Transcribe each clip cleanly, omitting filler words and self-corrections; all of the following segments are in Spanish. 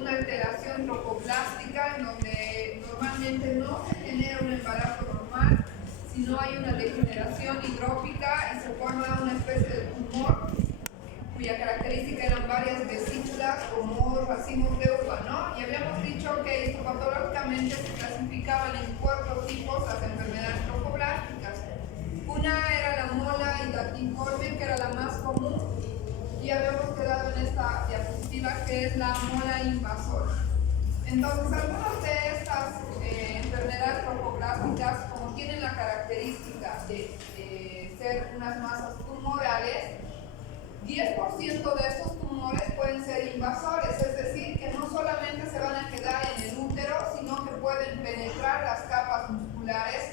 una alteración trofoblástica en donde normalmente no se genera un embarazo normal, sino hay una degeneración hidrópica y se forma una especie de tumor cuya característica eran varias vesículas como racimos de uva, ¿no? Y habíamos dicho que histopatológicamente se clasificaban en 4 tipos las enfermedades trofoblásticas. Una era la mola hidatiforme, que era la más común, y habíamos quedado en esta diapositiva que es la mola invasora. Entonces, algunas de estas enfermedades trofoblásticas, como tienen la característica de ser unas masas tumorales, 10% de estos tumores pueden ser invasores, es decir, que no solamente se van a quedar en el útero, sino que pueden penetrar las capas musculares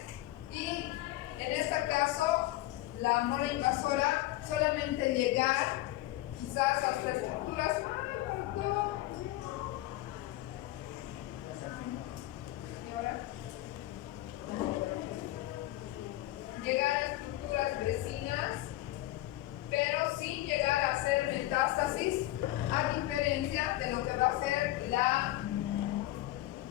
y en este caso la mola invasora solamente llegar quizás a las estructuras llegar a estructuras vecinas, pero sin llegar a hacer metástasis, a diferencia de lo que va a ser la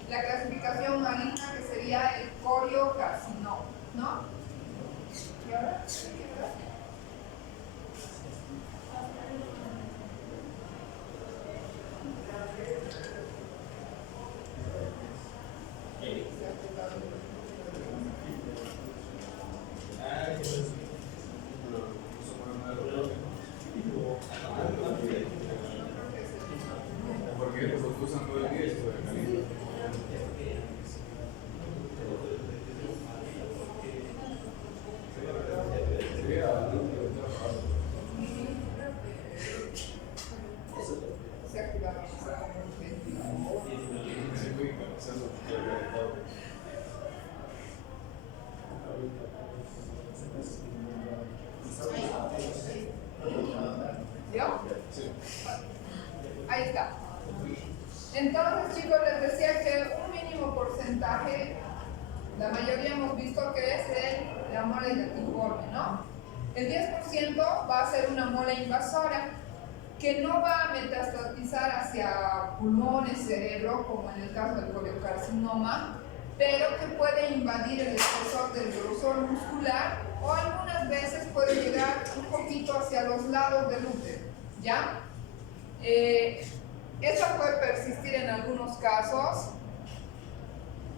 clasificación maligna, que sería el coriocarcinoma, ¿no? ¿Y ahora? Porque los usan todo el día esto de caliente. Se activaba. ¿Yo? Sí. Ahí está. Entonces, chicos, les decía que un mínimo porcentaje, la mayoría hemos visto que es la mola hidatiforme, ¿no? El 10% va a ser una mola invasora, que no va a metastatizar hacia pulmones, cerebro, como en el caso del coriocarcinoma, pero que puede invadir el espesor del grosor muscular o algunas veces puede llegar un poquito hacia los lados del útero, ¿ya? Esta puede persistir en algunos casos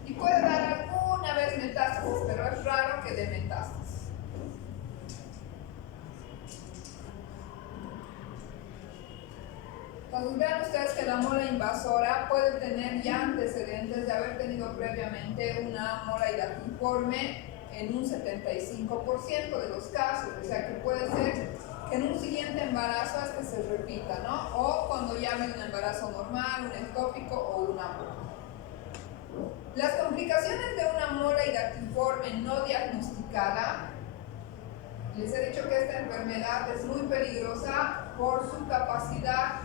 y puede dar alguna vez metástasis, pero es raro que dé metástasis. Entonces vean ustedes que la mola invasora puede tener ya antecedentes de haber tenido previamente una mola hidatiforme en un 75% de los casos, o sea que puede ser que en un siguiente embarazo se repita, ¿no? O cuando llamen un embarazo normal, un ectópico o un aborto. Las complicaciones de una mola hidatiforme no diagnosticada, les he dicho que esta enfermedad es muy peligrosa por su capacidad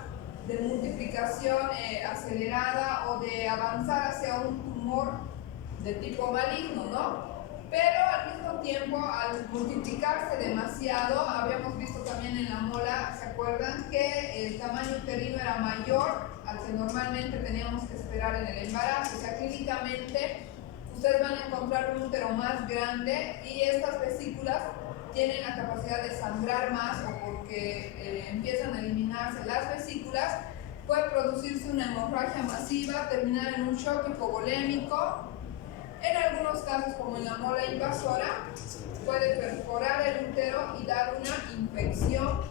de multiplicación acelerada o de avanzar hacia un tumor de tipo maligno, ¿no? Pero al mismo tiempo, al multiplicarse demasiado, habíamos visto también en la mola, ¿se acuerdan? Que el tamaño uterino era mayor al que normalmente teníamos que esperar en el embarazo. O sea, clínicamente, ustedes van a encontrar un útero más grande y estas vesículas tienen la capacidad de sangrar más o porque empiezan a eliminarse las vesículas, puede producirse una hemorragia masiva, terminar en un shock hipovolémico. En algunos casos, como en la mola invasora, puede perforar el útero y dar una infección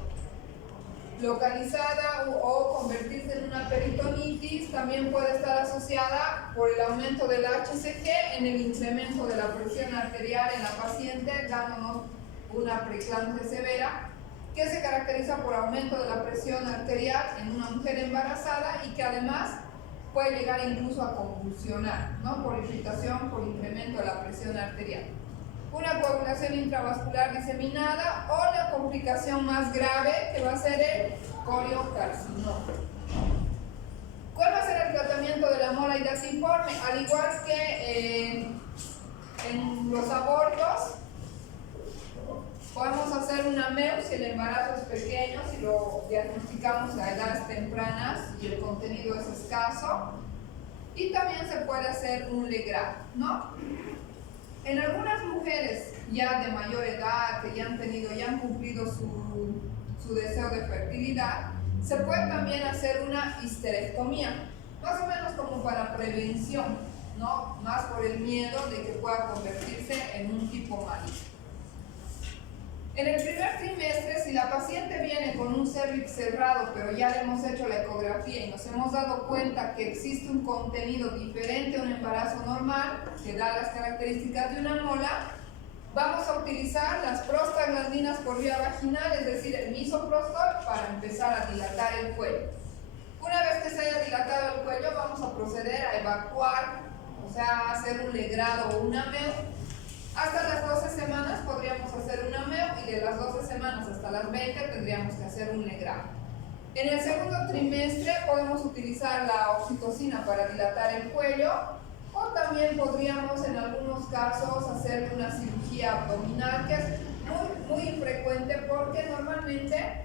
localizada o convertirse en una peritonitis. También puede estar asociada por el aumento del HCG en el incremento de la presión arterial en la paciente, dándonos una preeclampsia severa, que se caracteriza por aumento de la presión arterial en una mujer embarazada y que además puede llegar incluso a convulsionar, ¿no? Por irritación, por incremento de la presión arterial. Una coagulación intravascular diseminada o la complicación más grave que va a ser el coriocarcinoma. ¿Cuál va a ser el tratamiento de la mola hidatiforme? Al igual que en los abortos, podemos hacer una MEU si el embarazo es pequeño, si lo diagnosticamos a a edades tempranas y el contenido es escaso. Y también se puede hacer un legrado, ¿no? En algunas mujeres ya de mayor edad, que ya han cumplido su deseo de fertilidad, se puede también hacer una histerectomía, más o menos como para prevención, ¿no? Más por el miedo de que pueda convertirse en un tipo maligno. En el primer trimestre, si la paciente viene con un cérvix cerrado, pero ya le hemos hecho la ecografía y nos hemos dado cuenta que existe un contenido diferente a un embarazo normal, que da las características de una mola, vamos a utilizar las prostaglandinas por vía vaginal, es decir, el misoprostol, para empezar a dilatar el cuello. Una vez que se haya dilatado el cuello, vamos a proceder a evacuar, o sea, a hacer un legrado o un ameo. Hasta las 12 semanas podríamos hacer un ameo y de las 12 semanas hasta las 20 tendríamos que hacer un legrado. En el segundo trimestre podemos utilizar la oxitocina para dilatar el cuello, o también podríamos en algunos casos hacer una cirugía abdominal, que es muy infrecuente porque normalmente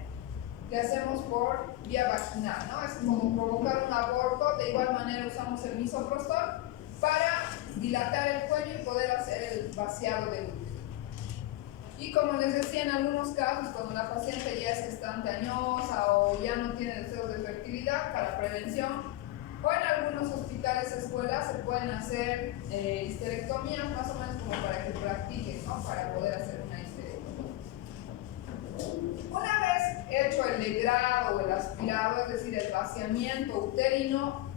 le hacemos por vía vaginal, ¿no? Es como provocar un aborto. De igual manera usamos el misoprostol para dilatar el cuello y poder hacer el vaciado del útero. Y como les decía, en algunos casos, cuando la paciente ya es gestante añosa o ya no tiene deseos de fertilidad, para prevención, o en algunos hospitales, escuelas, se pueden hacer histerectomías, más o menos como para que practiquen, ¿no? Para poder hacer una histerectomía. Una vez hecho el legrado o el aspirado, es decir, el vaciamiento uterino,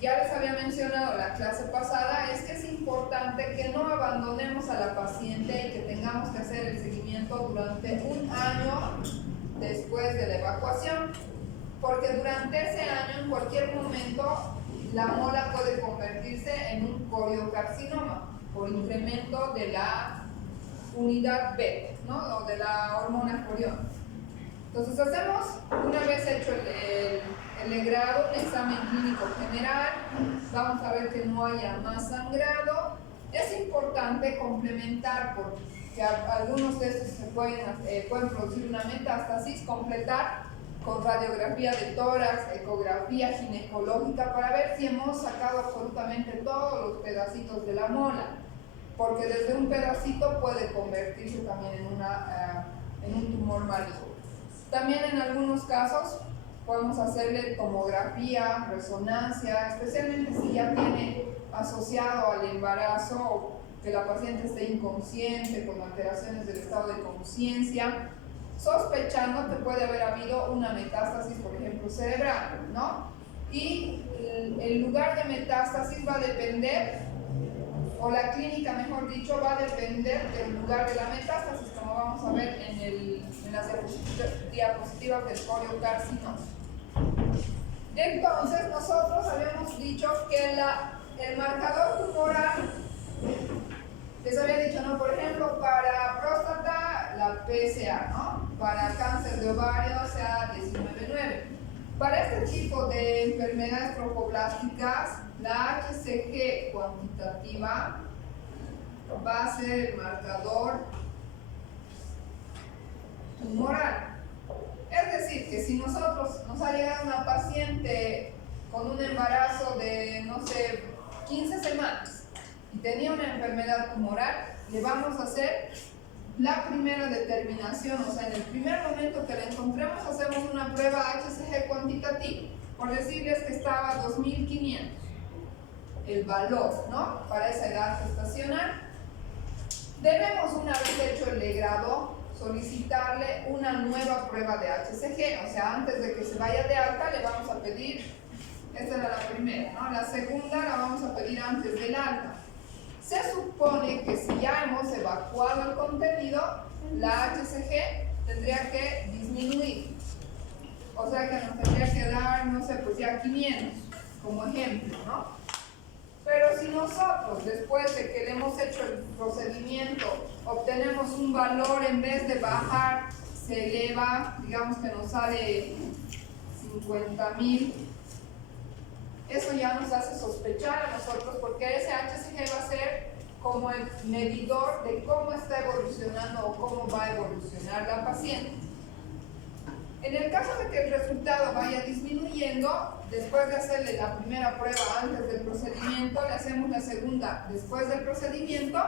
ya les había mencionado la clase pasada, es que es importante que no abandonemos a la paciente y que tengamos que hacer el seguimiento durante un año después de la evacuación, porque durante ese año, en cualquier momento, la mola puede convertirse en un coriocarcinoma por incremento de la unidad B, ¿no? O de la hormona corión. Entonces hacemos, una vez hecho el legrado, un examen clínico general, vamos a ver que no haya más sangrado. Es importante complementar, porque algunos de estos pueden producir una metástasis, completar con radiografía de tórax, ecografía ginecológica, para ver si hemos sacado absolutamente todos los pedacitos de la mola, porque desde un pedacito puede convertirse también en un tumor maligno. También en algunos casos podemos hacerle tomografía, resonancia, especialmente si ya tiene asociado al embarazo que la paciente esté inconsciente, con alteraciones del estado de conciencia, sospechando que puede haber habido una metástasis, por ejemplo, cerebral, ¿no? Y el lugar de metástasis va a depender, o la clínica, mejor dicho, va a depender del lugar de la metástasis, como vamos a ver en las diapositivas del coriocarcinoma. Entonces, nosotros habíamos dicho que el marcador tumoral, les había dicho, ¿no? Por ejemplo, para próstata, la PSA, ¿no? Para cáncer de ovario, o sea, 19,9. Para este tipo de enfermedades trofoblásticas, la HCG cuantitativa va a ser el marcador tumoral. Es decir, que si nos ha llegado una paciente con un embarazo de, no sé, 15 semanas y tenía una enfermedad tumoral, le vamos a hacer la primera determinación, o sea, en el primer momento que la encontremos, hacemos una prueba HCG cuantitativa, por decirles que estaba 2500, el valor, ¿no? Para esa edad gestacional. Debemos, una vez hecho el legrado, solicitarle una nueva prueba de HCG, o sea, antes de que se vaya de alta le vamos a pedir, esta era la primera, ¿no? La segunda la vamos a pedir antes del alta. Se supone que si ya hemos evacuado el contenido, la HCG tendría que disminuir, o sea que nos tendría que dar, no sé, pues ya 500 como ejemplo, ¿no? Pero si nosotros, después de que le hemos hecho el procedimiento, obtenemos un valor, en vez de bajar, se eleva, digamos que nos sale 50,000, eso ya nos hace sospechar a nosotros, porque ese HCG va a ser como el medidor de cómo está evolucionando o cómo va a evolucionar la paciente. En el caso de que el resultado vaya disminuyendo, después de hacerle la primera prueba antes del procedimiento, le hacemos la segunda después del procedimiento,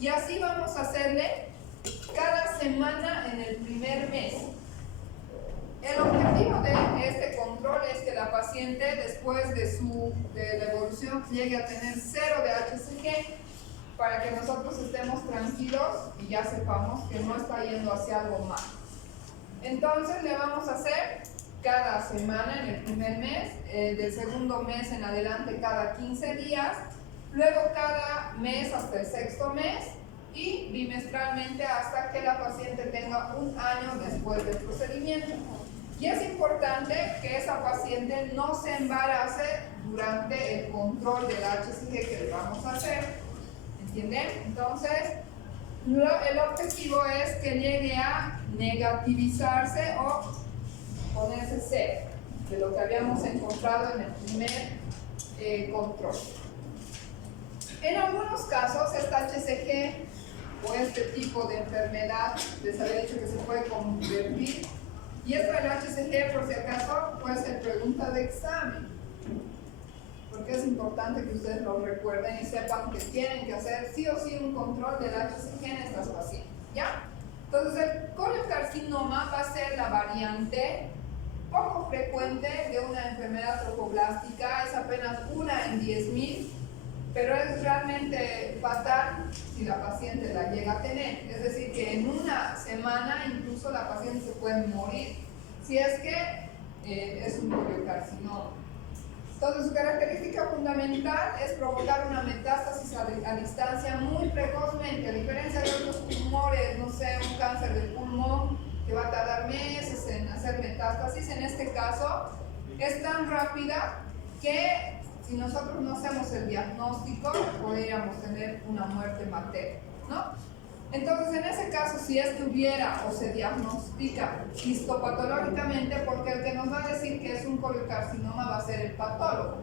y así vamos a hacerle cada semana en el primer mes. El objetivo de este control es que la paciente, después de la evolución, llegue a tener 0 de HCG, para que nosotros estemos tranquilos y ya sepamos que no está yendo hacia algo mal. Entonces le vamos a hacer cada semana en el primer mes, del segundo mes en adelante cada 15 días, luego cada mes hasta el sexto mes y bimestralmente hasta que la paciente tenga 1 año después del procedimiento. Y es importante que esa paciente no se embarace durante el control del HCG que le vamos a hacer. ¿Entienden? Entonces, el objetivo es que llegue a negativizarse o ponerse 0, de lo que habíamos encontrado en el primer control. En algunos casos, esta HCG o este tipo de enfermedad, les había dicho que se puede convertir, y esto del HCG, por si acaso, puede ser pregunta de examen, porque es importante que ustedes lo recuerden y sepan que tienen que hacer sí o sí un control del HCG en estas pacientes, ¿ya? Entonces, el coriocarcinoma va a ser la variante poco frecuente de una enfermedad trofoblástica, es apenas 1 en 10.000, pero es realmente fatal si la paciente la llega a tener. Es decir, que en 1 semana incluso la paciente se puede morir si es que es un coriocarcinoma. Entonces, su característica fundamental es provocar una metástasis a distancia muy precozmente, a diferencia de otros tumores, no sé, un cáncer del pulmón que va a tardar meses en hacer metástasis. En este caso, es tan rápida que si nosotros no hacemos el diagnóstico, podríamos tener una muerte materna, ¿no? Entonces, en ese caso, si es que hubiera o se diagnostica histopatológicamente, porque el que nos va a decir que es un coriocarcinoma va a ser el patólogo.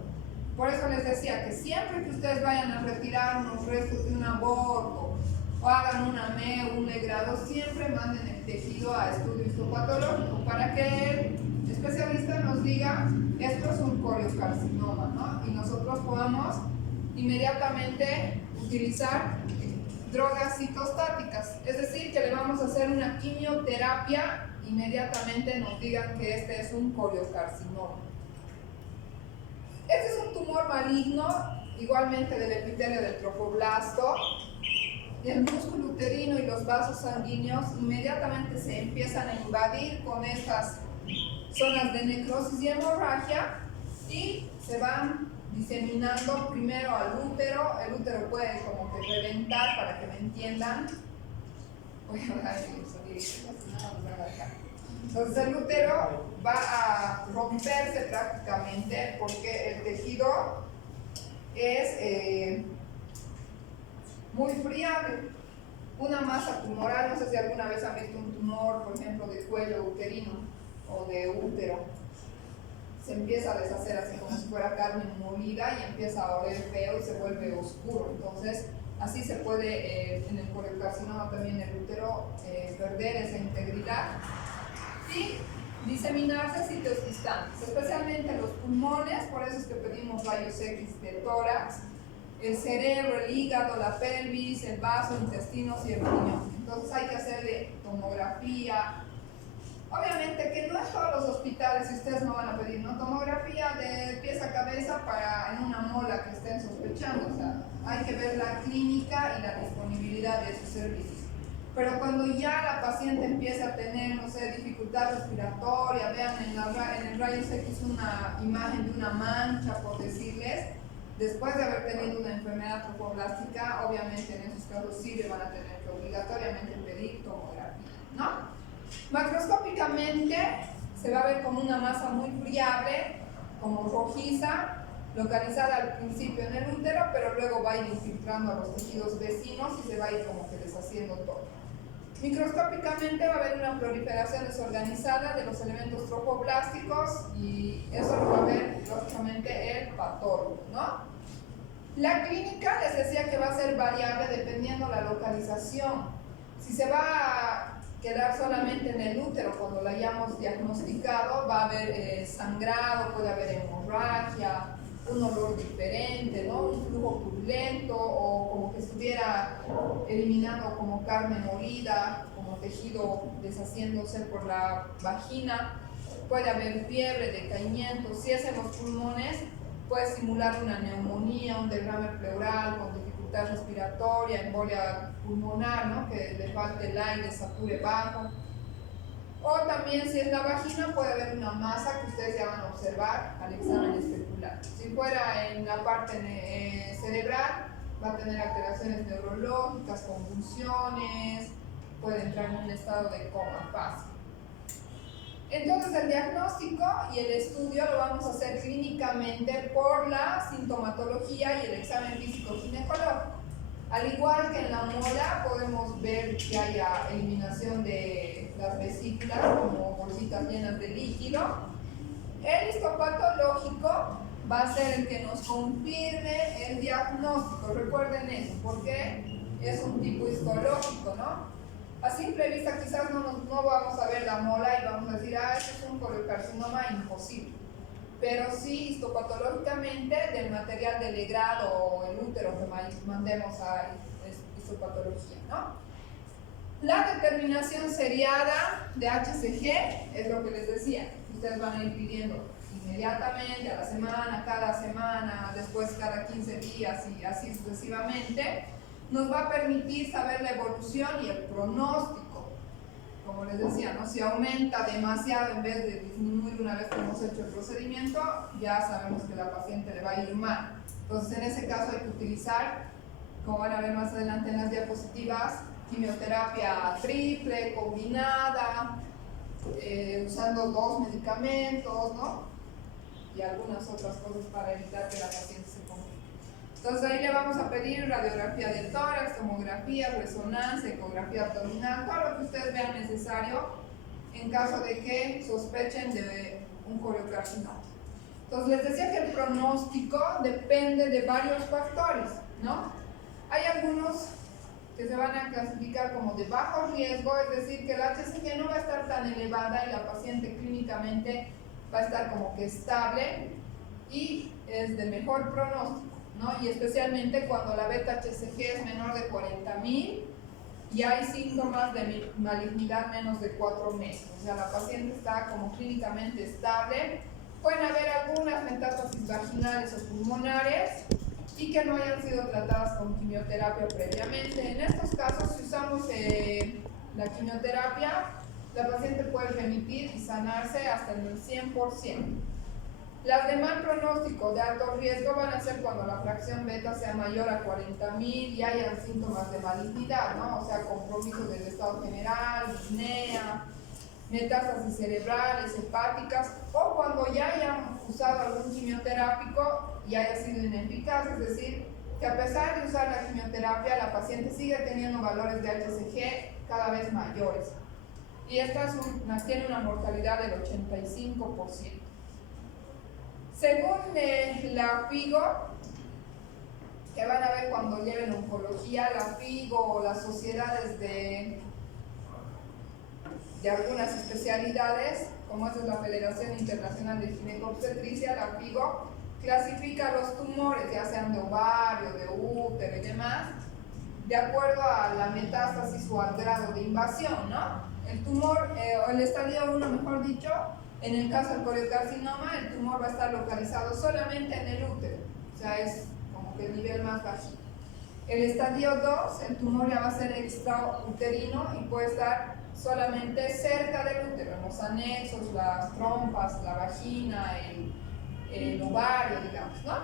Por eso les decía que siempre que ustedes vayan a retirar unos restos de un aborto o hagan una ME o un legrado, siempre manden el tejido a estudio histopatológico para que el especialista nos diga esto es un coriocarcinoma, ¿no? Y nosotros podamos inmediatamente utilizar drogas citostáticas, es decir, que le vamos a hacer una quimioterapia, inmediatamente nos digan que este es un coriocarcinoma. Este es un tumor maligno, igualmente del epitelio del trofoblasto. El músculo uterino y los vasos sanguíneos inmediatamente se empiezan a invadir con estas zonas de necrosis y hemorragia y se van diseminando primero al útero. El útero puede como que reventar, para que me entiendan. Voy a hablar en entonces el útero va a romperse prácticamente porque el tejido es muy friable. Una masa tumoral, no sé si alguna vez han visto un tumor, por ejemplo, de cuello uterino o de útero, se empieza a deshacer así como si fuera carne molida y empieza a oler feo y se vuelve oscuro. Entonces, así se puede, en el coriocarcinoma también el útero, perder esa integridad y diseminarse sitios distantes, especialmente los pulmones. Por eso es que pedimos rayos X de tórax, el cerebro, el hígado, la pelvis, el vaso, intestinos y el riñón. Entonces hay que hacerle tomografía. Obviamente que no en todos los hospitales, si ustedes no van a pedir, ¿no?, tomografía de pies a cabeza en una mola que estén sospechando. O sea, hay que ver la clínica y la disponibilidad de esos servicios. Pero cuando ya la paciente empieza a tener, no sé, dificultad respiratoria, vean en el rayos X una imagen de una mancha, por decirles, después de haber tenido una enfermedad trofoblástica, obviamente en esos casos sí le van a tener que obligatoriamente pedir tomografía, ¿no? Macroscópicamente se va a ver como una masa muy friable, como rojiza, localizada al principio en el útero, pero luego va a ir infiltrando a los tejidos vecinos y se va a ir como que deshaciendo todo. Microscópicamente va a haber una proliferación desorganizada de los elementos trofoblásticos y eso lo va a ver lógicamente el patólogo, ¿no? La clínica les decía que va a ser variable dependiendo la localización. Si se va quedar solamente en el útero cuando la hayamos diagnosticado, va a haber sangrado, puede haber hemorragia, un olor diferente, ¿no? Un flujo purulento o como que estuviera eliminando como carne molida, como tejido deshaciéndose por la vagina. Puede haber fiebre, decaimiento. Si es en los pulmones, puede simular una neumonía, un derrame pleural con dificultad respiratoria, embolia pulmonar, ¿no? Que le falte el aire, sature bajo. O también si es la vagina puede haber una masa que ustedes ya van a observar al examen especular. Si fuera en la parte cerebral, va a tener alteraciones neurológicas, convulsiones, puede entrar en un estado de coma fácil. Entonces el diagnóstico y el estudio lo vamos a hacer clínicamente por la sintomatología y el examen físico-ginecológico. Al igual que en la mola podemos ver que haya eliminación de las vesículas como bolsitas llenas de líquido. El histopatológico va a ser el que nos confirme el diagnóstico. Recuerden eso, porque es un tipo histológico, ¿no? A simple vista quizás no vamos a ver la mola y vamos a decir, esto es un coliocarcinoma, imposible. Pero sí, histopatológicamente, del material del legrado o el útero que mandemos a histopatología, ¿no? La determinación seriada de HCG es lo que les decía. Ustedes van a ir pidiendo inmediatamente, a la semana, cada semana, después cada 15 días y así sucesivamente. Nos va a permitir saber la evolución y el pronóstico. Como les decía, ¿no? Si aumenta demasiado en vez de disminuir una vez que hemos hecho el procedimiento, ya sabemos que la paciente le va a ir mal. Entonces, en ese caso hay que utilizar, como van a ver más adelante en las diapositivas, quimioterapia triple, combinada, usando 2 medicamentos, ¿no? Y algunas otras cosas para evitar que la paciente se complique. Entonces ahí le vamos a pedir radiografía del tórax, tomografía, resonancia, ecografía abdominal, todo lo que ustedes vean necesario en caso de que sospechen de un coliocarcinoma. Entonces les decía que el pronóstico depende de varios factores, ¿no? Hay algunos que se van a clasificar como de bajo riesgo, es decir, que la HCG no va a estar tan elevada y la paciente clínicamente va a estar como que estable y es de mejor pronóstico, ¿no? Y especialmente cuando la beta HCG es menor de 40.000 y hay síntomas de malignidad menos de 4 meses, o sea, la paciente está como clínicamente estable. Pueden haber algunas metástasis vaginales o pulmonares y que no hayan sido tratadas con quimioterapia previamente. En estos casos, si usamos la quimioterapia, la paciente puede remitir y sanarse hasta en el 100%. Las de mal pronóstico de alto riesgo van a ser cuando la fracción beta sea mayor a 40.000 y hayan síntomas de malignidad, ¿no? O sea, compromiso del estado general, disnea, metástasis cerebrales, hepáticas, o cuando ya hayan usado algún quimioterápico y haya sido ineficaz, es decir, que a pesar de usar la quimioterapia, la paciente sigue teniendo valores de HCG cada vez mayores. Y esta tiene una mortalidad del 85%. Según la FIGO, que van a ver cuando lleven oncología, la FIGO o las sociedades de algunas especialidades, como es la Federación Internacional de Ginecobstetricia, la FIGO, clasifica los tumores, ya sean de ovario, de útero y demás, de acuerdo a la metástasis o al grado de invasión, ¿no? El tumor, o el estadio 1, mejor dicho, en el caso del coliocarcinoma, el tumor va a estar localizado solamente en el útero, o sea, es como que el nivel más bajito. El estadio 2, el tumor ya va a ser extrauterino y puede estar solamente cerca del útero, en los anexos, las trompas, la vagina, el ovario, digamos, ¿no?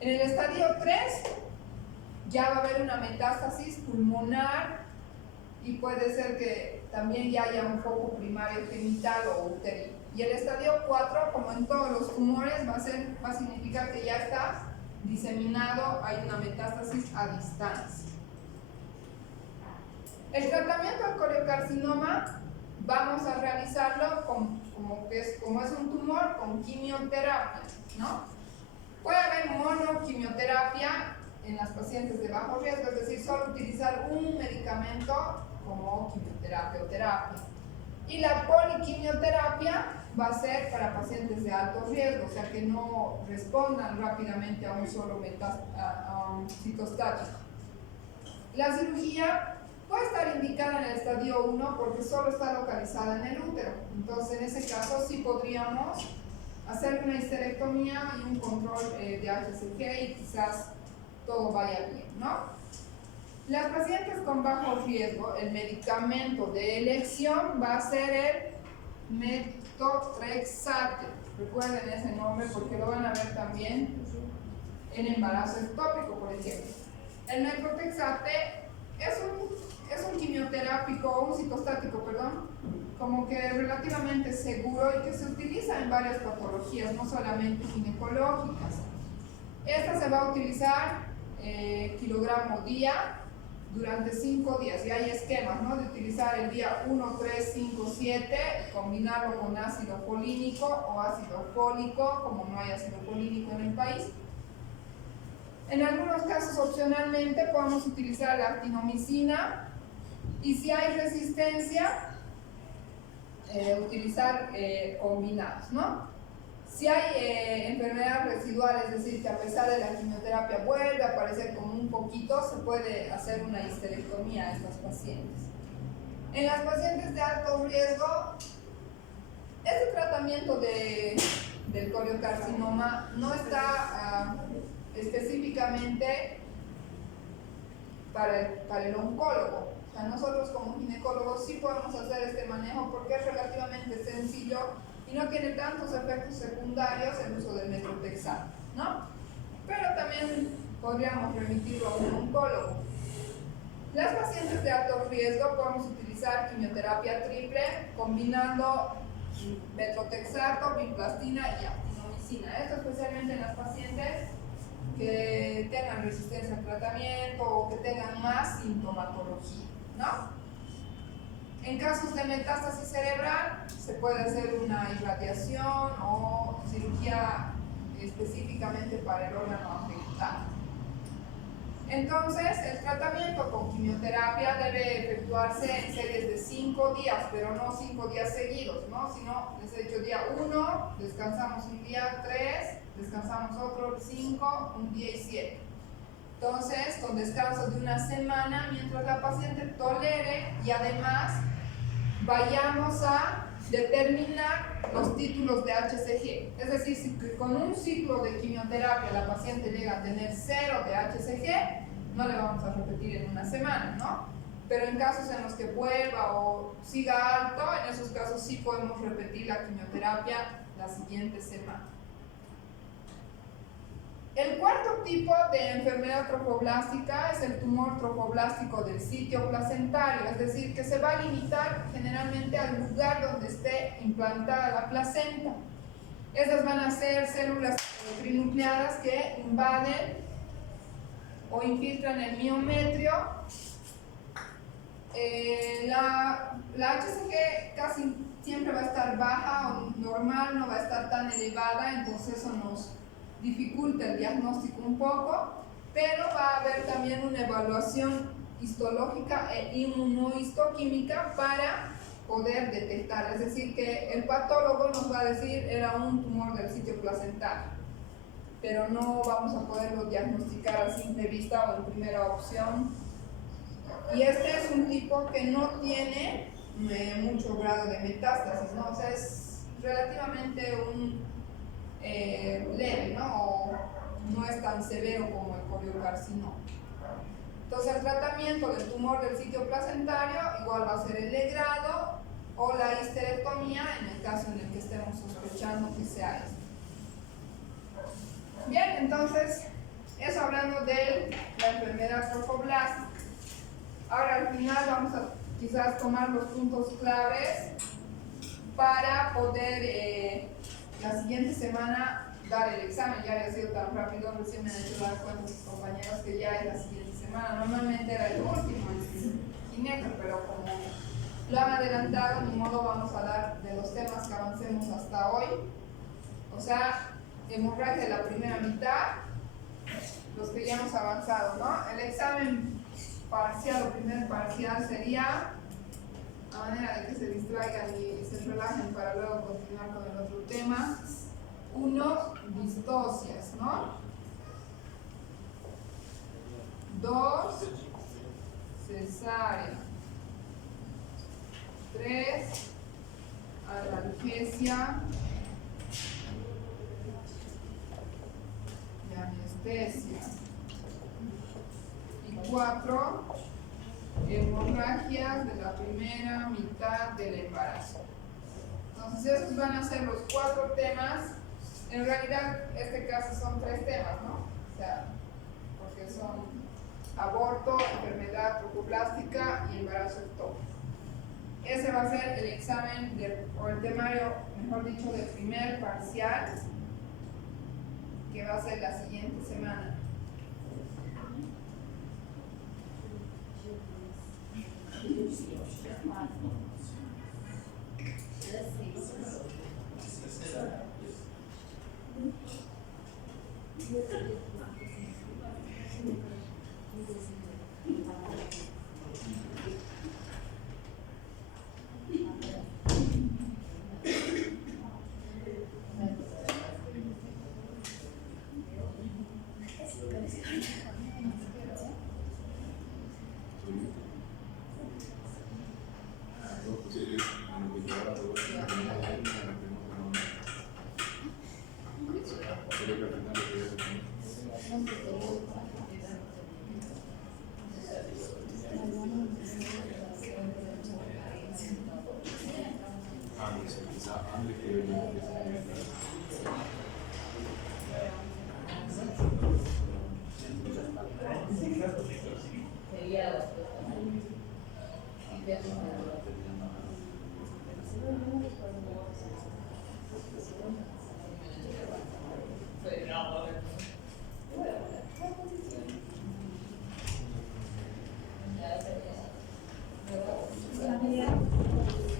En el estadio 3 ya va a haber una metástasis pulmonar y puede ser que también ya haya un foco primario genital o uterino. Y el estadio 4, como en todos los tumores, va a significar que ya está diseminado, hay una metástasis a distancia. El tratamiento del coliocarcinoma vamos a realizarlo como es un tumor con quimioterapia, ¿no? Puede haber monoquimioterapia en las pacientes de bajo riesgo, es decir, solo utilizar un medicamento como quimioterapia o terapia. Y la poliquimioterapia va a ser para pacientes de alto riesgo, o sea que no respondan rápidamente a un solo citostático. La cirugía puede estar indicada en el estadio 1 porque solo está localizada en el útero. Entonces, en ese caso, sí podríamos hacer una histerectomía y un control de HCG y quizás todo vaya bien, ¿no? Las pacientes con bajo riesgo, el medicamento de elección va a ser el metotrexate. Recuerden ese nombre porque lo van a ver también en embarazo ectópico, por ejemplo. El metotrexate es un quimioterápico, un citostático, perdón, como que relativamente seguro y que se utiliza en varias patologías, no solamente ginecológicas. Esta se va a utilizar kilogramo día durante 5 días. Y hay esquemas, ¿no? De utilizar el día 1, 3, 5, 7 y combinarlo con ácido folínico o ácido fólico, como no hay ácido folínico en el país. En algunos casos, opcionalmente, podemos utilizar la actinomicina y si hay resistencia, utilizar combinados, ¿no? Si hay enfermedad residual, es decir, que a pesar de la quimioterapia vuelve a aparecer como un poquito, se puede hacer una histerectomía a estas pacientes. En las pacientes de alto riesgo, este tratamiento del coriocarcinoma no está específicamente para el oncólogo. O sea, nosotros como ginecólogos sí podemos hacer este manejo porque es relativamente sencillo y no tiene tantos efectos secundarios el uso del metotrexato, ¿no? Pero también podríamos remitirlo a un oncólogo. Las pacientes de alto riesgo podemos utilizar quimioterapia triple combinando metotrexato, vinplastina y actinomicina. Esto especialmente en las pacientes que tengan resistencia al tratamiento o que tengan más sintomatología, ¿no? En casos de metástasis cerebral se puede hacer una irradiación o cirugía específicamente para el órgano afectado. Entonces, el tratamiento con quimioterapia debe efectuarse en series de 5 días, pero no 5 días seguidos, ¿no? Sino, les he dicho, día 1, descansamos un día, 3, descansamos otro, 5, un día y 7. Entonces, con descanso de una semana, mientras la paciente tolere y además vayamos a determinar los títulos de HCG. Es decir, si con un ciclo de quimioterapia la paciente llega a tener 0 de HCG, no le vamos a repetir en una semana, ¿no? Pero en casos en los que vuelva o siga alto, en esos casos sí podemos repetir la quimioterapia la siguiente semana. El cuarto tipo de enfermedad trofoblástica es el tumor trofoblástico del sitio placentario, es decir, que se va a limitar generalmente al lugar donde esté implantada la placenta. Estas van a ser células trinucleadas que invaden o infiltran el miometrio. La HCG casi siempre va a estar baja o normal, no va a estar tan elevada, entonces eso nos dificulta el diagnóstico un poco, pero va a haber también una evaluación histológica e inmunohistoquímica para poder detectar, es decir, que el patólogo nos va a decir era un tumor del sitio placentario, pero no vamos a poderlo diagnosticar a simple vista o en primera opción. Y este es un tipo que no tiene mucho grado de metástasis, ¿no? O sea, es relativamente leve, ¿no? O no es tan severo como el coriocarcinoma. Entonces, el tratamiento del tumor del sitio placentario igual va a ser el legrado o la histerectomía en el caso en el que estemos sospechando que sea esto. Bien, entonces, eso hablando de la enfermedad trofoblástica. Ahora, al final vamos a quizás tomar los puntos claves para poder la siguiente semana dar el examen. Ya había sido tan rápido, recién me han hecho dar cuenta mis compañeros que ya es la siguiente semana. Normalmente era el último en Gineco, pero como lo han adelantado, ni modo vamos a dar de los temas que avancemos hasta hoy. O sea, hemorragia de la primera mitad, los que ya hemos avanzado, ¿no? El examen parcial o primer parcial sería, a manera de que se distraigan y se relajen para luego continuar con el otro tema. 1, distocias, ¿no? 2, cesárea. 3, analgesia y anestesia. Y 4, hemorragias de la primera mitad del embarazo. Entonces esos van a ser los 4 temas. En realidad este caso son 3 temas, ¿no? O sea, porque son aborto, enfermedad trofoblástica y embarazo ectópico. Ese va a ser el examen o el temario, mejor dicho, del primer parcial, que va a ser la siguiente semana.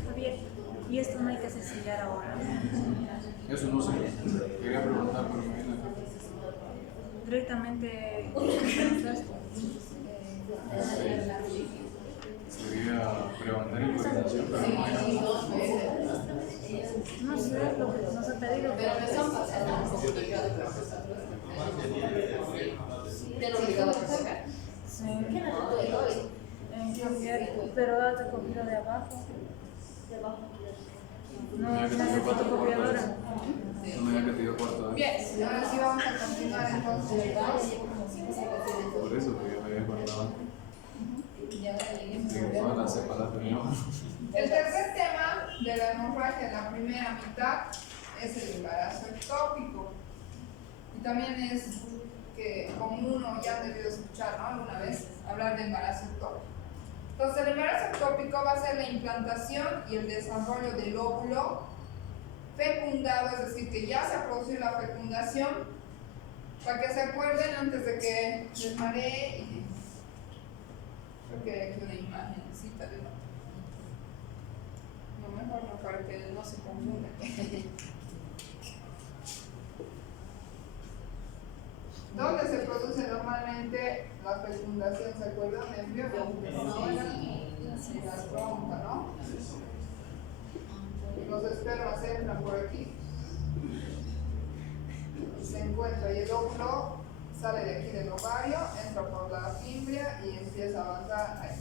Javier, ¿y esto no hay que sellar ahora? Eso no sé. Quería preguntar, pero me viene acá. Directamente. Sería preguntar información, pero no hay nada. No sé lo que nos ha pedido. Sí. Cambiar, pero has recogido de abajo. No, Ya que la te dio cuarto por fotocopiadora. No me digas que te dio cuarto. Bien, ahora sí vamos a continuar entonces. Por eso, porque yo me había guardado. Digo, todas las cepas las teníamos. El tercer tema de la hemorragia en la primera mitad es el embarazo ectópico. Y también es que común o ya han debido escuchar, ¿no? Alguna vez hablar de embarazo ectópico. Entonces el embarazo ectópico va a ser la implantación y el desarrollo del óvulo fecundado, es decir, que ya se ha producido la fecundación, para que se acuerden antes de que les maree y creo que hay aquí una imagencita de lo mejor no, para que no se confunda. ¿Dónde se produce normalmente la fecundación? ¿Se acuerdan? En la trompa, ¿no? Los espermas entran por aquí, se encuentra y el óvulo sale de aquí del ovario, entra por la fimbria y empieza a avanzar ahí.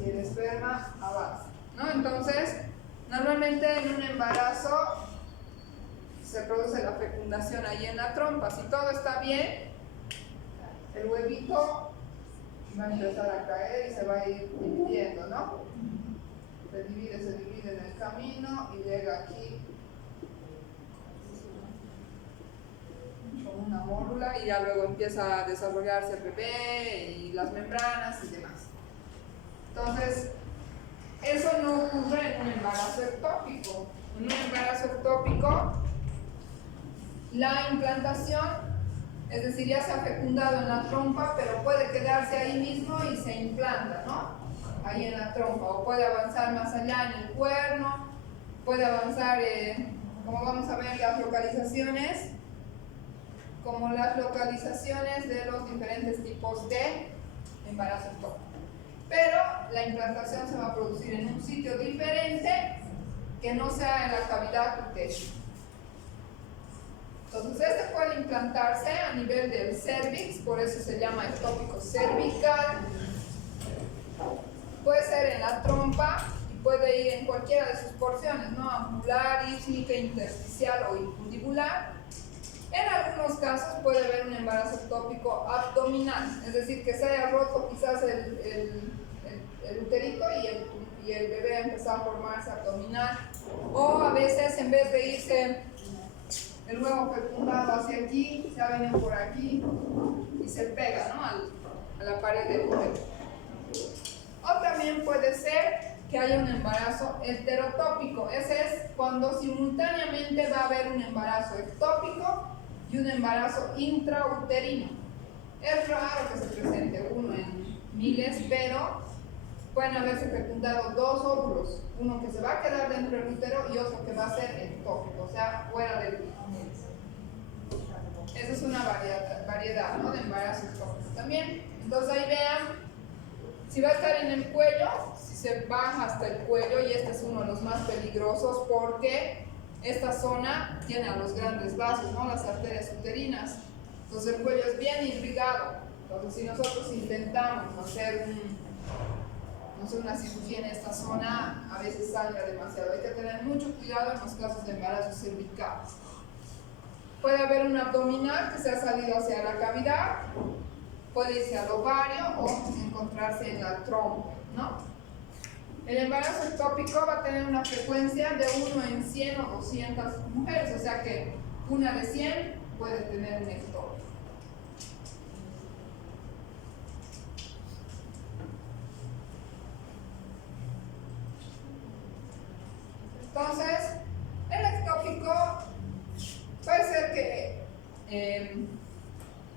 Y el esperma avanza, ¿no? Entonces, normalmente en un embarazo se produce la fecundación ahí en la trompa. Si todo está bien, el huevito va a empezar a caer y se va a ir dividiendo, ¿no? Se divide en el camino y llega aquí como una mórula y ya luego empieza a desarrollarse el bebé y las membranas y demás. Entonces, eso no ocurre en un embarazo ectópico. En un embarazo ectópico, la implantación, es decir, ya se ha fecundado en la trompa, pero puede quedarse ahí mismo y se implanta, ¿no? Ahí en la trompa, o puede avanzar más allá en el cuerno, puede avanzar, como vamos a ver, las localizaciones, como las localizaciones de los diferentes tipos de embarazo ectópico. Pero la implantación se va a producir en un sitio diferente que no sea en la cavidad uterina. Entonces, este puede implantarse a nivel del cervix, por eso se llama ectópico cervical. Puede ser en la trompa y puede ir en cualquiera de sus porciones, ¿no? Ampular, ísmica, intersticial o infundibular. En algunos casos puede haber un embarazo ectópico abdominal, es decir, que se haya roto quizás el uterito y el bebé ha empezado a formarse abdominal. O a veces, en vez de irse el huevo fecundado hacia aquí, se ha venido por aquí y se pega, ¿no? a la pared del útero. O también puede ser que haya un embarazo heterotópico. Ese es cuando simultáneamente va a haber un embarazo ectópico y un embarazo intrauterino. Es raro que se presente uno en miles, pero pueden haberse fecundado dos óvulos, uno que se va a quedar dentro del útero y otro que va a ser ectópico, o sea, fuera del útero. Esa es una variedad, ¿no? De embarazo ectópico también. Entonces ahí vean, si va a estar en el cuello, si se baja hasta el cuello, y este es uno de los más peligrosos porque esta zona tiene a los grandes vasos, ¿no? Las arterias uterinas. Entonces el cuello es bien irrigado. Entonces si nosotros intentamos hacer una cirugía en esta zona, a veces sangra demasiado. Hay que tener mucho cuidado en los casos de embarazo cervical. Puede haber un abdominal que se ha salido hacia la cavidad, puede irse al ovario o encontrarse en la trompa, ¿no? El embarazo ectópico va a tener una frecuencia de 1 en 100 o 200 mujeres, o sea que una de 100 puede tener un ectópico. Entonces, el ectópico puede ser que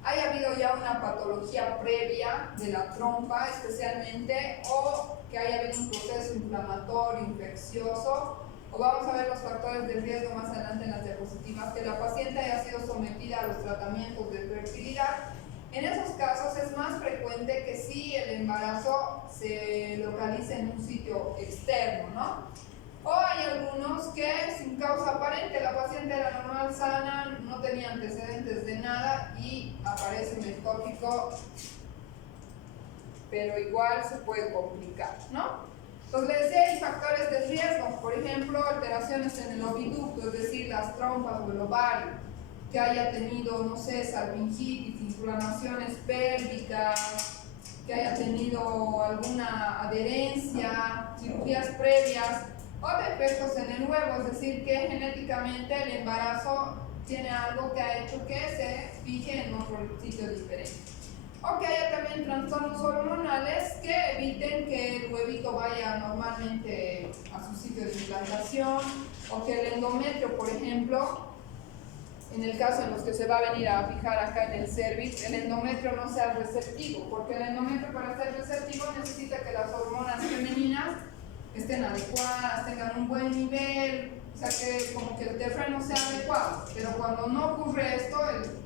haya habido ya una patología previa de la trompa especialmente, o que haya habido un proceso inflamatorio, infeccioso, o vamos a ver los factores de riesgo más adelante en las diapositivas, que la paciente haya sido sometida a los tratamientos de fertilidad. En esos casos es más frecuente que sí el embarazo se localice en un sitio externo, ¿no? O hay algunos que sin causa aparente, la paciente era normal, sana, no tenía antecedentes de nada y aparece un ectópico, pero igual se puede complicar, ¿no? Entonces les decía, hay factores de riesgo, por ejemplo, alteraciones en el oviducto, es decir, las trompas o el ovario, que haya tenido, no sé, salpingitis, inflamaciones pélvicas, que haya tenido alguna adherencia, cirugías previas, o defectos en el huevo, es decir, que genéticamente el embarazo tiene algo que ha hecho que se fije en otro sitio diferente. O que haya también trastornos hormonales que eviten que el huevito vaya normalmente a su sitio de implantación, o que el endometrio, por ejemplo, en el caso en los que se va a venir a fijar acá en el cervix, el endometrio no sea receptivo, porque el endometrio, para ser receptivo, necesita que las hormonas femeninas estén adecuadas, tengan un buen nivel, o sea que como que el terreno sea adecuado. Pero cuando no ocurre esto,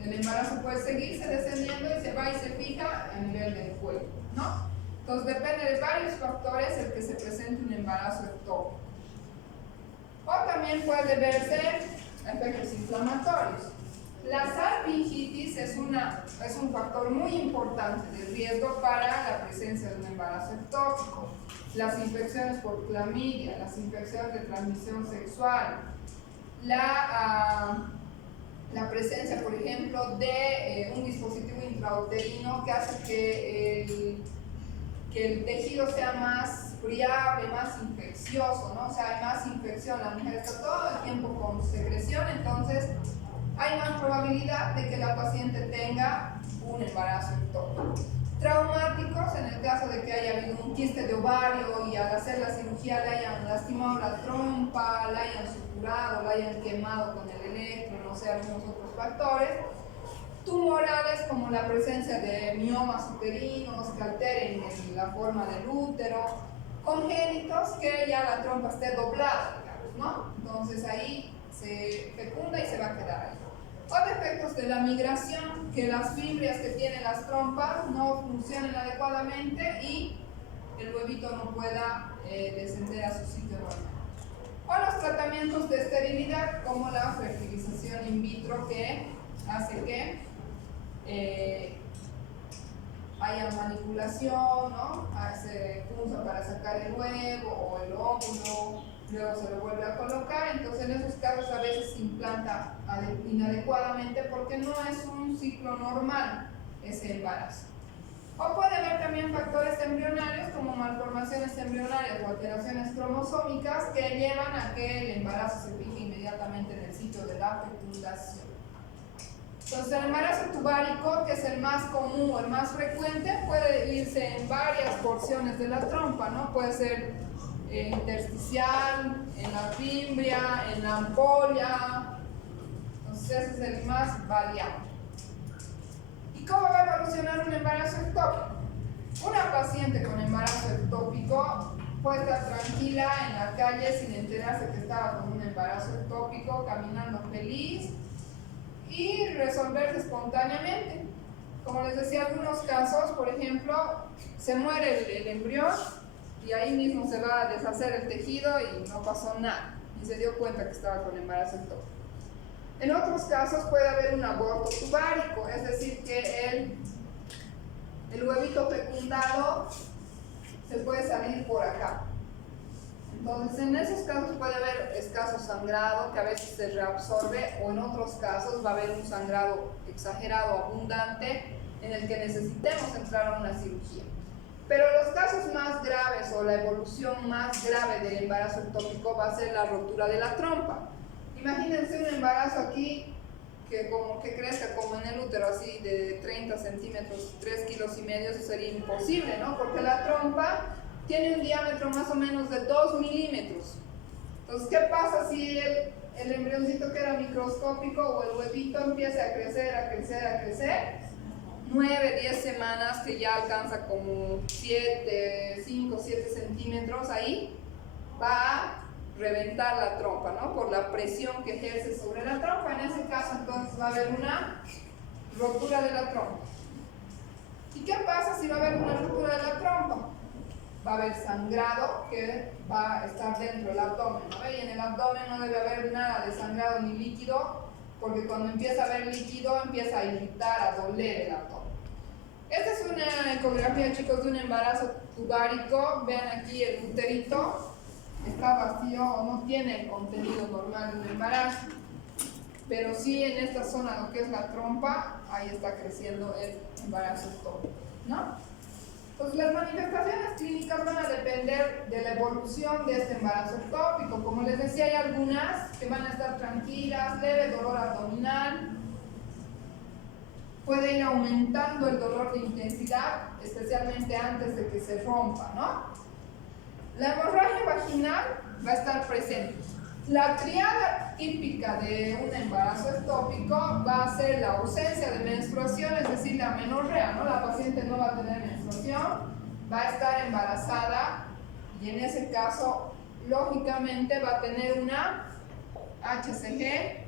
el embarazo puede seguirse descendiendo y se va y se fija a nivel del cuello, ¿no? Entonces depende de varios factores el que se presente un embarazo ectópico. O también puede verse efectos inflamatorios. La salpingitis es un factor muy importante de riesgo para la presencia de un embarazo ectópico. Las infecciones por clamidia, las infecciones de transmisión sexual, la presencia, por ejemplo, de un dispositivo intrauterino que hace que el tejido sea más friable, más infeccioso, ¿no? O sea, hay más infección, la mujer está todo el tiempo con secreción, entonces hay más probabilidad de que la paciente tenga un embarazo ectópico. Traumáticos, en el caso de que haya habido un quiste de ovario y al hacer la cirugía le hayan lastimado la trompa, la hayan suturado, la hayan quemado con el electro, no sé, algunos otros factores. Tumorales, como la presencia de miomas uterinos que alteren la forma del útero. Congénitos, que ya la trompa esté doblada, digamos, ¿no? Entonces ahí se fecunda y se va a quedar ahí. O defectos de la migración, que las fibras que tienen las trompas no funcionen adecuadamente y el huevito no pueda descender a su sitio normal. O los tratamientos de esterilidad, como la fertilización in vitro, que hace que haya manipulación, ¿no? Se punza para sacar el huevo o el óvulo, luego se lo vuelve a colocar. Entonces en esos casos a veces se implanta inadecuadamente porque no es un ciclo normal ese embarazo. O puede haber también factores embrionarios como malformaciones embrionarias o alteraciones cromosómicas que llevan a que el embarazo se fije inmediatamente en el sitio de la fecundación. Entonces el embarazo tubárico, que es el más común o el más frecuente, puede irse en varias porciones de la trompa, ¿no? Puede ser intersticial, en la fimbria, en la ampolla. Entonces ese es el más variable. ¿Y cómo va a evolucionar un embarazo ectópico? Una paciente con embarazo ectópico puede estar tranquila en la calle sin enterarse que estaba con un embarazo ectópico, caminando feliz y resolverse espontáneamente. Como les decía, algunos casos, por ejemplo, se muere el embrión y ahí mismo se va a deshacer el tejido y no pasó nada, y se dio cuenta que estaba con embarazo ectópico. En otros casos puede haber un aborto tubárico, es decir, que el huevito fecundado se puede salir por acá. Entonces, en esos casos puede haber escaso sangrado que a veces se reabsorbe, o en otros casos va a haber un sangrado exagerado, abundante, en el que necesitemos entrar a una cirugía. Pero los casos más graves o la evolución más grave del embarazo ectópico va a ser la rotura de la trompa. Imagínense un embarazo aquí que crezca como en el útero, así de 30 centímetros, 3,5 kilos, eso sería imposible, ¿no? Porque la trompa tiene un diámetro más o menos de 2 milímetros. Entonces, ¿qué pasa si el embrioncito que era microscópico o el huevito empieza a crecer, a crecer, a crecer? 9, 10 semanas que ya alcanza como 5, 7 centímetros, ahí va a reventar la trompa, ¿no? Por la presión que ejerce sobre la trompa. En ese caso, entonces, va a haber una rotura de la trompa. ¿Y qué pasa si va a haber una rotura de la trompa? Va a haber sangrado que va a estar dentro del abdomen, ¿no? Y en el abdomen no debe haber nada de sangrado ni líquido, porque cuando empieza a haber líquido empieza a irritar, a doler el abdomen. Esta es una ecografía, chicos, de un embarazo tubárico. Vean aquí el uterito. Está vacío o no tiene el contenido normal de un embarazo, pero sí en esta zona, lo que es la trompa, ahí está creciendo el embarazo ectópico, ¿no? Pues las manifestaciones clínicas van a depender de la evolución de este embarazo ectópico. Como les decía, hay algunas que van a estar tranquilas, leve dolor abdominal, puede ir aumentando el dolor de intensidad, especialmente antes de que se rompa, ¿no? La hemorragia vaginal va a estar presente. La triada típica de un embarazo ectópico va a ser la ausencia de menstruación, es decir, la amenorrea, ¿no? La paciente no va a tener menstruación, va a estar embarazada y en ese caso, lógicamente, va a tener una HCG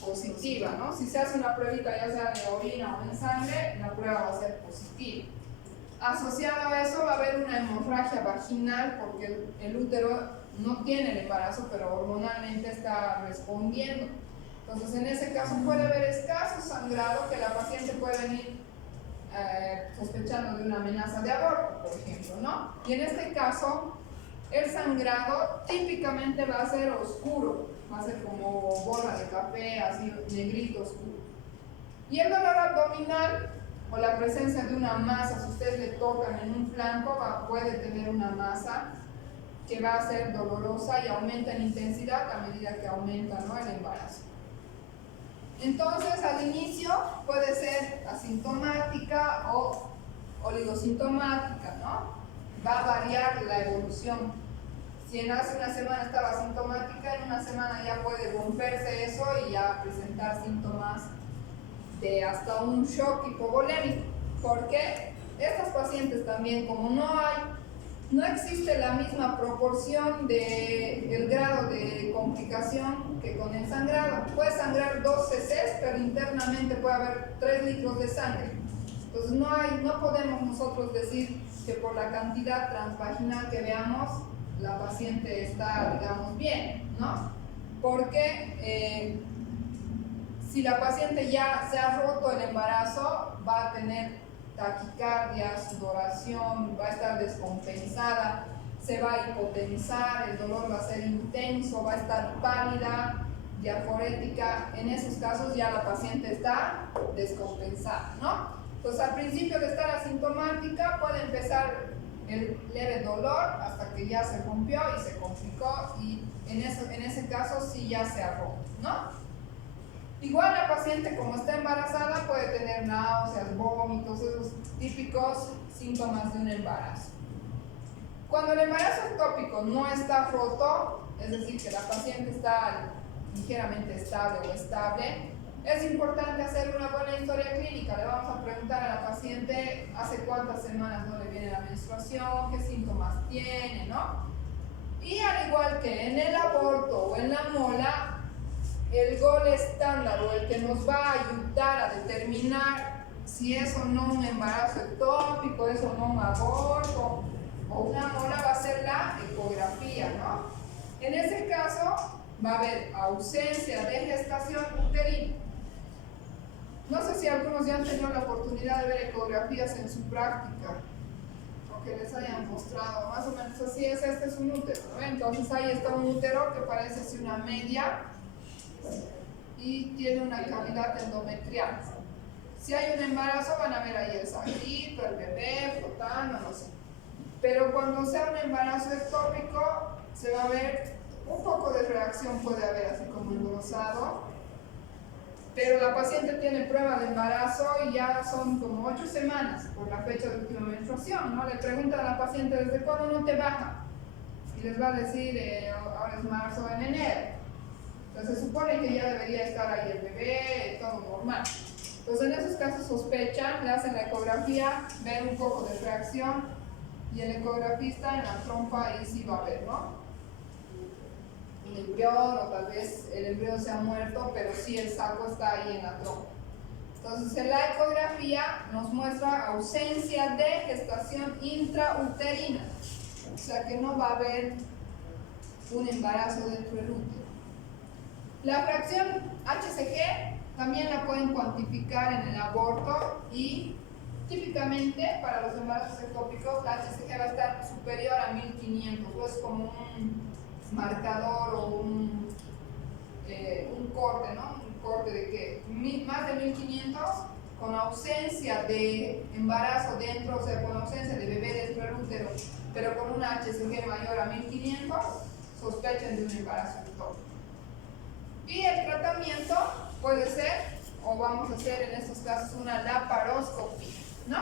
positiva, ¿no? Si se hace una pruebita, ya sea de orina o en sangre, la prueba va a ser positiva. Asociado a eso va a haber una hemorragia vaginal porque el útero no tiene el embarazo, pero hormonalmente está respondiendo. Entonces, en ese caso puede haber escaso sangrado que la paciente puede venir sospechando de una amenaza de aborto, por ejemplo, ¿no? Y en este caso, el sangrado típicamente va a ser oscuro, va a ser como bola de café, así negrito oscuro. Y el dolor abdominal o la presencia de una masa, si ustedes le tocan en un flanco, puede tener una masa que va a ser dolorosa y aumenta en intensidad a medida que aumenta, ¿no?, el embarazo. Entonces, al inicio puede ser asintomática o oligosintomática, ¿no? Va a variar la evolución. Si hace una semana estaba asintomática, en una semana ya puede romperse eso y ya presentar síntomas de hasta un shock hipovolémico, porque estas pacientes también, como no existe la misma proporción del grado de complicación que con el sangrado. Puede sangrar 2 cc, pero internamente puede haber 3 litros de sangre. Entonces no podemos nosotros decir que por la cantidad transvaginal que veamos, la paciente está, digamos, bien, ¿no? Porque si la paciente ya se ha roto el embarazo, va a tener taquicardia, sudoración, va a estar descompensada, se va a hipotensar, el dolor va a ser intenso, va a estar pálida, diaforética. En esos casos ya la paciente está descompensada, ¿no? Entonces al principio de estar asintomática puede empezar el leve dolor hasta que ya se rompió y se complicó, y en ese caso sí ya se ha roto, ¿no? Igual la paciente, como está embarazada, puede tener náuseas, vómitos, esos típicos síntomas de un embarazo. Cuando el embarazo ectópico no está roto, es decir, que la paciente está ligeramente estable o estable, es importante hacer una buena historia clínica. Le vamos a preguntar a la paciente hace cuántas semanas no le viene la menstruación, qué síntomas tiene, ¿no? Y al igual que en el aborto o en la mola, el gol estándar o el que nos va a ayudar a determinar si es o no un embarazo ectópico, es o no un aborto o una mola, va a ser la ecografía, ¿no? En ese caso va a haber ausencia de gestación uterina. No sé si algunos ya han tenido la oportunidad de ver ecografías en su práctica o que les hayan mostrado, más o menos así es. Este es un útero, ¿no? Entonces ahí está un útero que parece así una media y tiene una cavidad endometrial. Si hay un embarazo van a ver ahí el sangrito, el bebé flotando, no sé. Pero cuando sea un embarazo ectópico se va a ver un poco de reacción, puede haber así como engrosado, pero la paciente tiene prueba de embarazo y ya son como 8 semanas por la fecha de última menstruación, ¿no? Le preguntan a la paciente desde cuándo no te baja y les va a decir ahora es marzo, en enero. Entonces se supone que ya debería estar ahí el bebé, todo normal. Entonces en esos casos sospechan, le hacen la ecografía, ven un poco de reacción y el ecografista en la trompa ahí sí va a ver, ¿no? Un embrión, o tal vez el embrión se ha muerto, pero sí el saco está ahí en la trompa. Entonces en la ecografía nos muestra ausencia de gestación intrauterina, o sea que no va a haber un embarazo dentro del útero. La fracción HCG también la pueden cuantificar en el aborto y típicamente para los embarazos ectópicos la HCG va a estar superior a 1500, o es como un marcador o un corte, ¿no? Un corte de que más de 1500 con ausencia de embarazo dentro, o sea, con ausencia de bebé dentro del útero, pero con una HCG mayor a 1500, sospechan de un embarazo ectópico. Y el tratamiento puede ser, o vamos a hacer en estos casos, una laparoscopía, ¿no?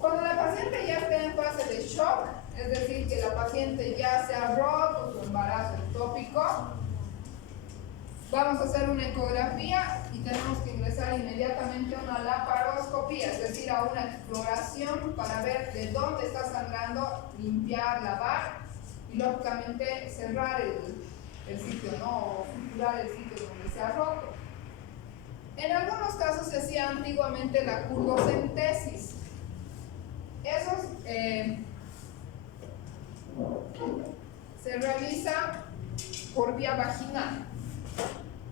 Cuando la paciente ya esté en fase de shock, es decir, que la paciente ya se ha roto su embarazo ectópico, vamos a hacer una ecografía y tenemos que ingresar inmediatamente a una laparoscopía, es decir, a una exploración para ver de dónde está sangrando, limpiar, lavar y lógicamente cerrar el sitio, ¿no? O suturar el sitio donde se ha roto. En algunos casos se hacía antiguamente la curvocentesis. Esos se realiza por vía vaginal.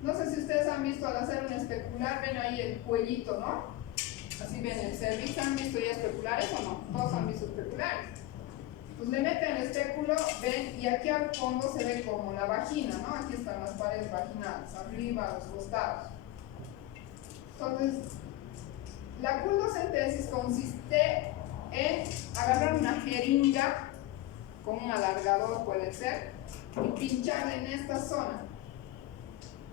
No sé si ustedes han visto al hacer un especular, ven ahí el cuellito, ¿no? Así ven el cervix. ¿Han visto ya especulares o no? Todos han visto especulares. Pues le meten el espéculo, ven, y aquí al fondo se ve como la vagina, ¿no? Aquí están las paredes vaginales, arriba, los costados. Entonces, la curvocentesis consiste en agarrar una jeringa con un alargador, puede ser, y pincharla en esta zona,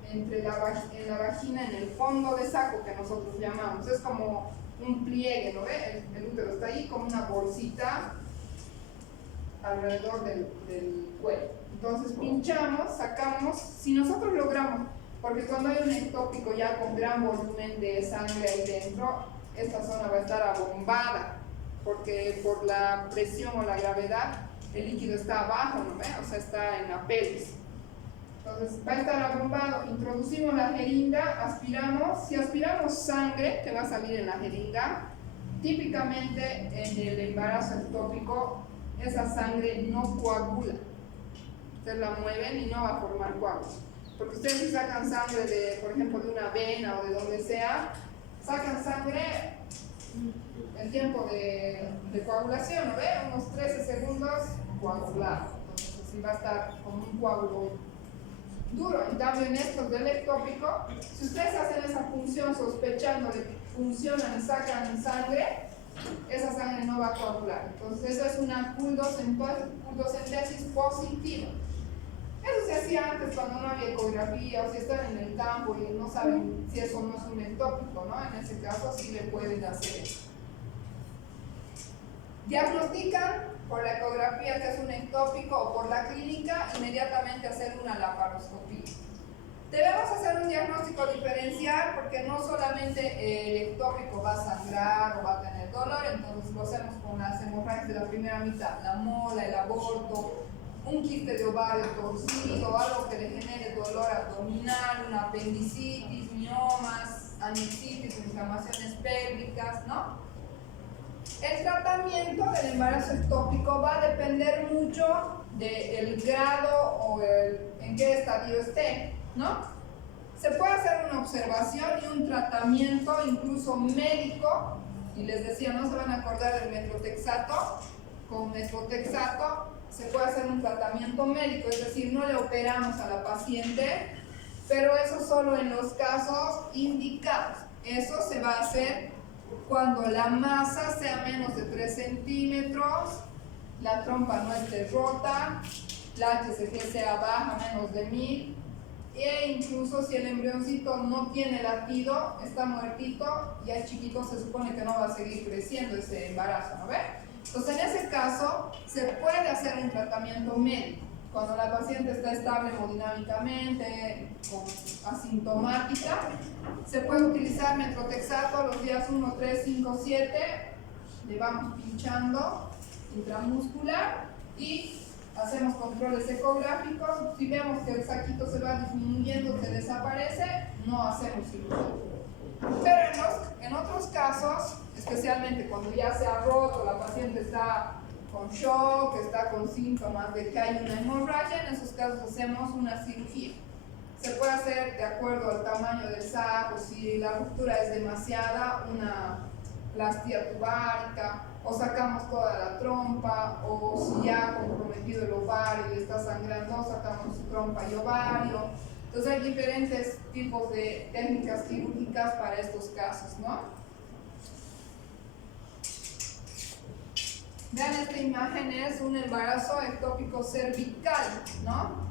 en la vagina, en el fondo de saco que nosotros llamamos. Es como un pliegue, ¿no ve? El útero está ahí como una bolsita alrededor del cuello. Entonces pinchamos, sacamos, si nosotros logramos, porque cuando hay un ectópico ya con gran volumen de sangre ahí dentro, esta zona va a estar abombada, porque por la presión o la gravedad el líquido está abajo, ¿no ve? O sea, está en la pelvis. Entonces va a estar abombado, introducimos la jeringa, aspiramos, si aspiramos sangre que va a salir en la jeringa, típicamente en el embarazo ectópico esa sangre no coagula. Ustedes la mueven y no va a formar coágulos. Porque ustedes si sacan sangre de, por ejemplo, de una vena o de donde sea, sacan sangre, el tiempo de coagulación, ¿no ve? Unos 13 segundos coagulado. Entonces así va a estar como un coágulo duro. En cambio en estos del ectópico, si ustedes hacen esa función sospechando de que funcionan y sacan sangre, esa sangre no va a coagular. Entonces eso es una puldocentesis positiva. Eso se hacía antes cuando no había ecografía o si están en el campo y no saben si eso no es un ectópico, ¿no? En ese caso sí le pueden hacer eso. Diagnostican por la ecografía que es un ectópico o por la clínica, inmediatamente hacer una laparoscopía. Debemos hacer un diagnóstico diferencial porque no solamente el ectópico va a sangrar o va a tener dolor, entonces lo hacemos con las hemorragias de la primera mitad, la mola, el aborto, un quiste de ovario torcido, algo que le genere dolor abdominal, una apendicitis, miomas, anexitis, inflamaciones pélvicas, ¿no? El tratamiento del embarazo ectópico va a depender mucho del grado o en qué estadio esté, ¿no? Se puede hacer una observación y un tratamiento incluso médico, y les decía, no se van a acordar del metrotexato, con metrotexato se puede hacer un tratamiento médico, es decir, no le operamos a la paciente, pero eso solo en los casos indicados. Eso se va a hacer cuando la masa sea menos de 3 centímetros, la trompa no esté rota, la HCG sea baja, menos de 1000, e incluso si el embrioncito no tiene latido, está muertito, ya es chiquito, se supone que no va a seguir creciendo ese embarazo, ¿no ve? Entonces en ese caso se puede hacer un tratamiento médico. Cuando la paciente está estable hemodinámicamente, asintomática, se puede utilizar metrotexato los días 1, 3, 5, 7, le vamos pinchando intramuscular y hacemos controles ecográficos. Si vemos que el saquito se va disminuyendo, se desaparece, no hacemos cirugía. Pero en otros casos, especialmente cuando ya se ha roto, la paciente está con shock, está con síntomas de que hay una hemorragia, en esos casos hacemos una cirugía. Se puede hacer de acuerdo al tamaño del saco, si la ruptura es demasiada, una plastía tubárica, o sacamos toda la trompa, o si ya ha comprometido el ovario y está sangrando, sacamos trompa y ovario. Entonces hay diferentes tipos de técnicas quirúrgicas para estos casos, ¿no? Vean, esta imagen es un embarazo ectópico cervical, ¿no?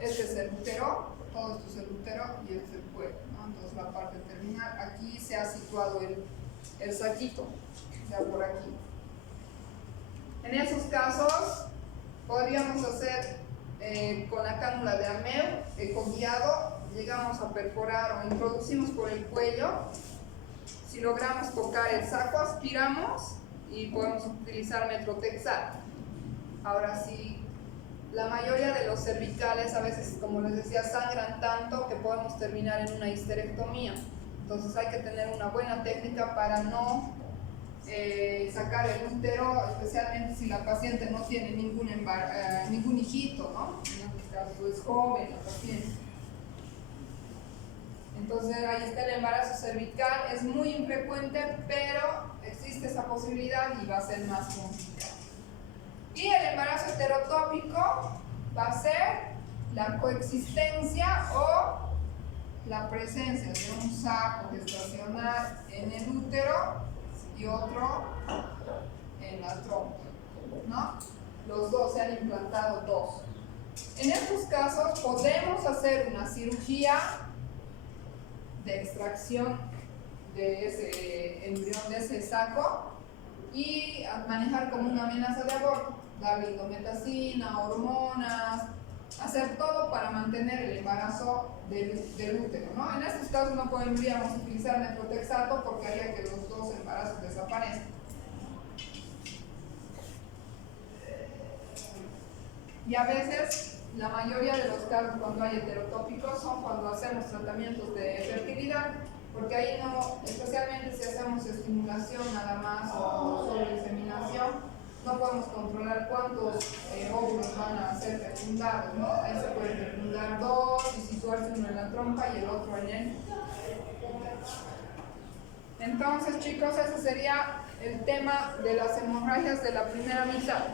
Este es el útero, todo esto es el útero y este es el cuello, ¿no? Entonces la parte terminal, aquí se ha situado el saquito, ya por aquí. En esos casos podríamos hacer con la cánula de Ameu, ecoguiado, llegamos a perforar o introducimos por el cuello. Si logramos tocar el saco, aspiramos y podemos utilizar metrotexato. Ahora sí, la mayoría de los cervicales a veces, como les decía, sangran tanto que podemos terminar en una histerectomía. Entonces hay que tener una buena técnica para no sacar el útero, especialmente si la paciente no tiene ningún hijito, ¿no? En este caso es joven la paciente. Entonces ahí está el embarazo cervical, es muy infrecuente, pero existe esa posibilidad y va a ser más complicado. Y el embarazo heterotópico va a ser la coexistencia o la presencia de un saco gestacional en el útero y otro en la trompa, ¿no? Los dos, se han implantado dos. En estos casos podemos hacer una cirugía de extracción de ese embrión, de ese saco, y manejar como una amenaza de aborto, darle indometacina, hormonas, hacer todo para mantener el embarazo del útero, ¿no? En estos casos no podríamos utilizar metrotexato porque haría que los dos embarazos desaparezcan. Y a veces La mayoría de los casos cuando hay heterotópicos son cuando hacemos tratamientos de fertilidad, porque ahí no, especialmente si hacemos estimulación nada más o solo inseminación, no podemos controlar cuántos óvulos van a ser fecundados, ¿no? Ahí se puede fecundar 2 y si suerte uno en la trompa y el otro en el. Entonces, chicos, ese sería el tema de las hemorragias de la primera mitad.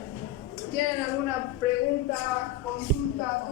¿Tienen alguna pregunta, consulta?